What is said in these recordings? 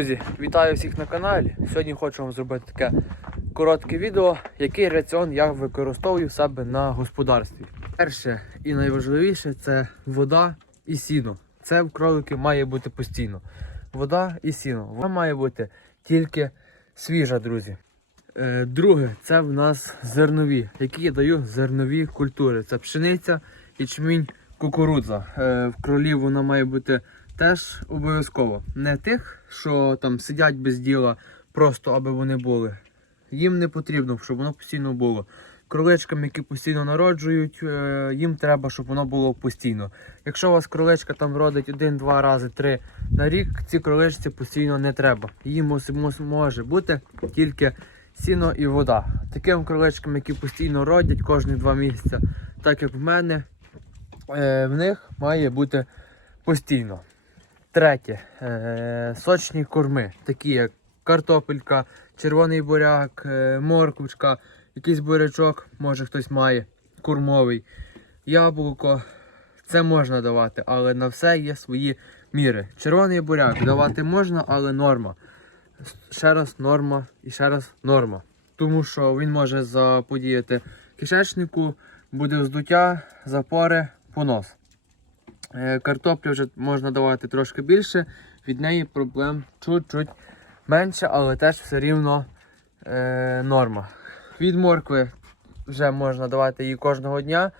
Друзі, вітаю всіх на каналі. Сьогодні хочу вам зробити таке коротке відео, який раціон я використовую в себе на господарстві. Перше і найважливіше це вода і сіно. Це в кролики має бути постійно. Вода і сіно. Вона має бути тільки свіжа, друзі. Е, Друге, це в нас зернові, які я даю зернові культури. Це пшениця, ячмінь, кукурудза. Е, В кролів вона має бути теж обов'язково. Не тих, що там сидять без діла, просто аби вони були. Їм не потрібно, щоб воно постійно було. Кроличкам, які постійно народжують, е, їм треба, щоб воно було постійно. Якщо у вас кроличка там родить один-два рази, три на рік, ці кроличці постійно не треба. Їм може бути тільки сіно і вода. Таким кроличкам, які постійно родять кожні два місяці, так як в мене, е, в них має бути постійно. Третє. Е, сочні корми, такі як картопелька, червоний буряк, е, якийсь бурячок, може хтось має, курмовий, яблуко. Це можна давати, але на все є свої міри. Червоний буряк давати можна, але норма. Ще раз норма і ще раз норма. Тому що він може заподіяти кишечнику, буде вздуття, запори, понос. Е, Картоплю вже можна давати трошки більше, від неї проблем чуть-чуть менше, але теж все рівно е, норма. Від моркви вже можна давати її кожного дня.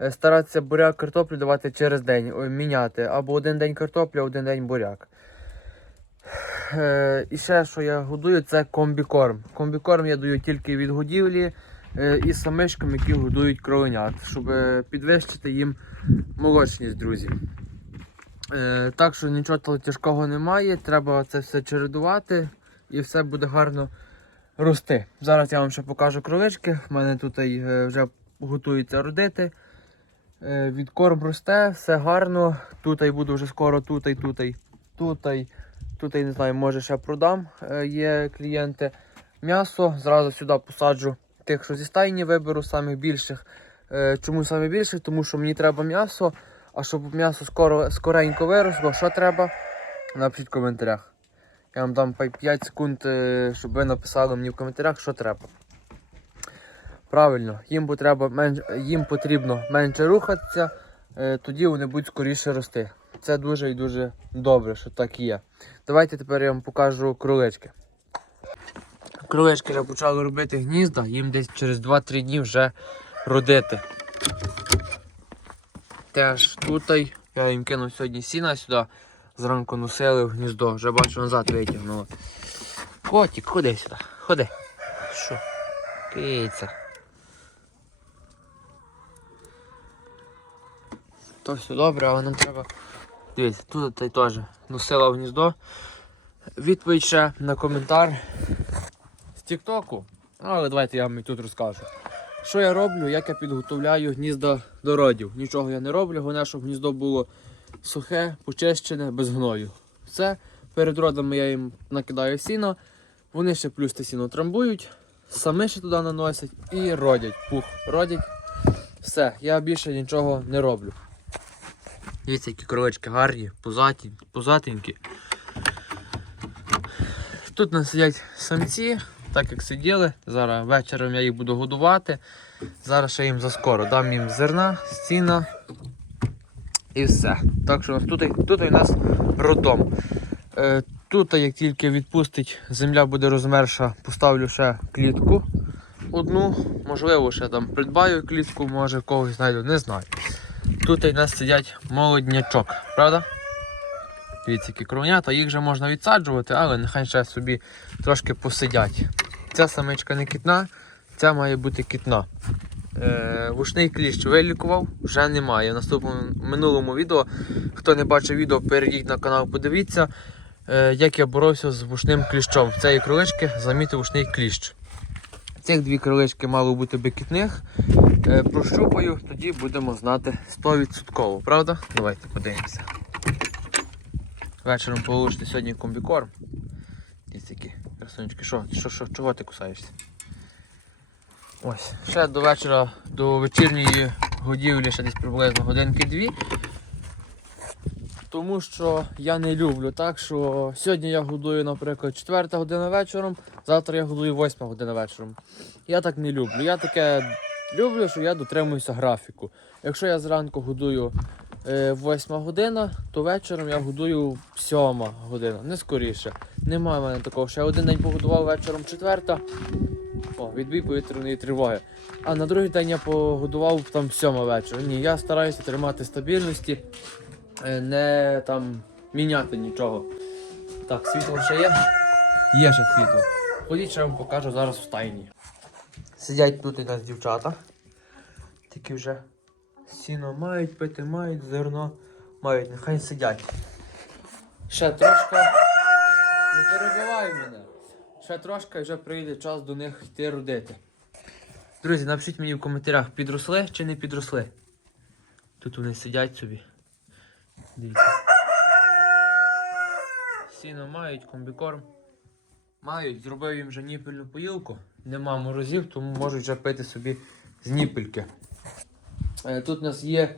Е, Старатися буряк картоплю давати через день, міняти. Або один день картопля, один день буряк. Е, і ще що я годую, це комбікорм. Комбікорм я даю тільки від годівлі і самишкам, які годують кроленят, щоб е, підвищити їм молочність, друзі. Е, так що нічого тяжкого немає, треба це все чередувати і все буде гарно рости. Зараз я вам ще покажу кролички. В мене тут е, вже готується родити. Е, відкорм росте, все гарно. Тут буду вже скоро, тут і тут тут тут не знаю, може ще продам. Е, є клієнти. М'ясо зразу сюди посаджу тих, що зі стайні виберу, самих більших. Е, чому саме більше? Тому що мені треба м'ясо. А щоб м'ясо скоро, скоренько виросло, що треба? Напишіть в коментарях. Я вам дам 5 секунд, е, щоб ви написали мені в коментарях, що треба. Правильно, їм, потреба, менш, їм потрібно менше рухатися, е, тоді вони будуть скоріше рости. Це дуже і дуже добре, що так є. Давайте тепер я вам покажу кролички. Кролички вже почали робити гнізда, їм десь через 2-3 дні вже родити. Теж тут я їм кинув сьогодні сіна сюди, зранку носили в гніздо, вже бачу назад витягнули. Котик, ходи сюди, ходи. Що? Киця. То все добре, але нам треба. Дивіться, тут теж носила в гніздо. Відповідь ще на коментар Тіктоку. Але давайте я вам і тут розкажу. Що я роблю, як я підготовляю гнізда до родів. Нічого я не роблю, головне, щоб гніздо було сухе, почищене, без гною. Все. Перед родами я їм накидаю сіно, вони ще плюс те сіно трамбують, самі ще туди наносять і родять. Пух, родять. Все, я більше нічого не роблю. Дивіться, які кролички гарні, позаті, позатенькі. Тут у нас сидять самці, так як сиділи. Зараз вечором я їх буду годувати. Зараз ще їм заскоро. Дам їм зерна, сіна і все. Так що тут, тут у нас родом. Е, тут, як тільки відпустить, земля буде розмерша, поставлю ще клітку. Одну, можливо, ще там придбаю клітку, може когось знайду, не знаю. Тут у нас сидять молоднячок, правда? Дивіться, які кровнята, їх вже можна відсаджувати, але нехай ще собі трошки посидять. Ця самичка не кітна, ця має бути кітна. Е, вушний кліщ вилікував, вже немає. В наступному минулому відео, хто не бачив відео, перейдіть на канал, подивіться, е, як я боровся з вушним кліщом. В цієї кролички замітив вушний кліщ. Цих дві кролички мало бути бикітних. Е, прощупаю, тоді будемо знати 100%, правда? Давайте подивимося. Вечором получите сьогодні комбікорм. Красунечки. Що, що, що, чого ти кусаєшся? Ось, ще до вечора, до вечірньої годівлі, ще десь приблизно годинки-дві. тому що я не люблю. Так що сьогодні я годую, наприклад, 4 година вечором, завтра я годую 8 година вечором. Я так не люблю. Я таке люблю, що я дотримуюся графіку. Якщо я зранку годую 8 година, то вечором я годую 7 година, не скоріше. Немає в мене такого, я один день погодував вечором 4. О, відбій повітряної тривоги. А на другий день я погодував там 7 вечора. Ні, я стараюся тримати стабільності, е, не там міняти нічого. Так, світло ще є? Є ще світло. Ходіть, що я вам покажу зараз в стайні. Сидять тут у нас дівчата. Такі вже сіно мають, пити мають, зерно мають, нехай сидять. Ще трошки. Не перебивай мене. Ще трошки вже прийде час до них йти родити. Друзі, напишіть мені в коментарях, підросли чи не підросли. Тут вони сидять собі. Дивіться. Сіно мають, комбікорм. Мають, зробив їм вже ніпельну поїлку. Нема морозів, тому можуть вже пити собі з ніпельки. Е, Тут у нас є.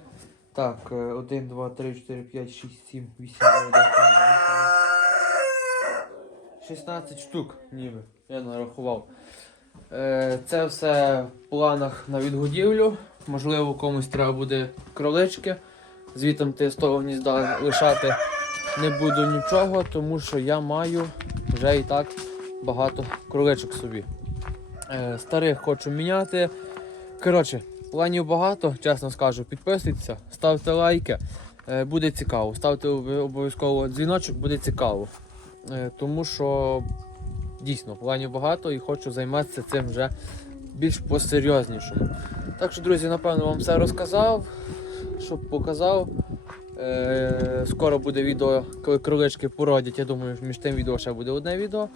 Так, е, 1, 2, 3, 4, 5, 6, 7, 8, 9, 10, 16 штук, ніби. Я нарахував. Е, Це все в планах на відгодівлю. Можливо, комусь треба буде кролички. Звітом ти з того гнізда лишати не буду нічого, тому що я маю вже і так багато кроличок собі. Е, Старих хочу міняти. Коротше, планів багато, чесно скажу. Підписуйтеся, ставте лайки. Е, Буде цікаво. Ставте обов'язково дзвіночок, буде цікаво. Е, Тому що дійсно планів багато і хочу займатися цим вже більш посерйознішому. Так що, друзі, напевно, вам все розказав, щоб показав. Е, скоро буде відео, коли кролички породять. Я думаю, між тим відео ще буде одне відео.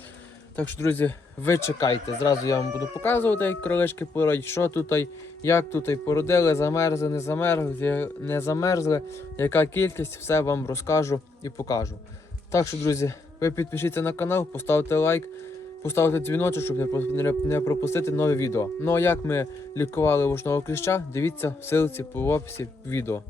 Так що, друзі, ви чекайте. Зразу я вам буду показувати, як кролички породять, що тут, як тут породили, замерзли, не замерзли, не замерзли, яка кількість, все вам розкажу і покажу. Так що, друзі, ви підпишіться на канал, поставте лайк, поставте дзвіночок, щоб не пропустити нове відео. Ну а як ми лікували вушного кліща, дивіться в силці по описі відео.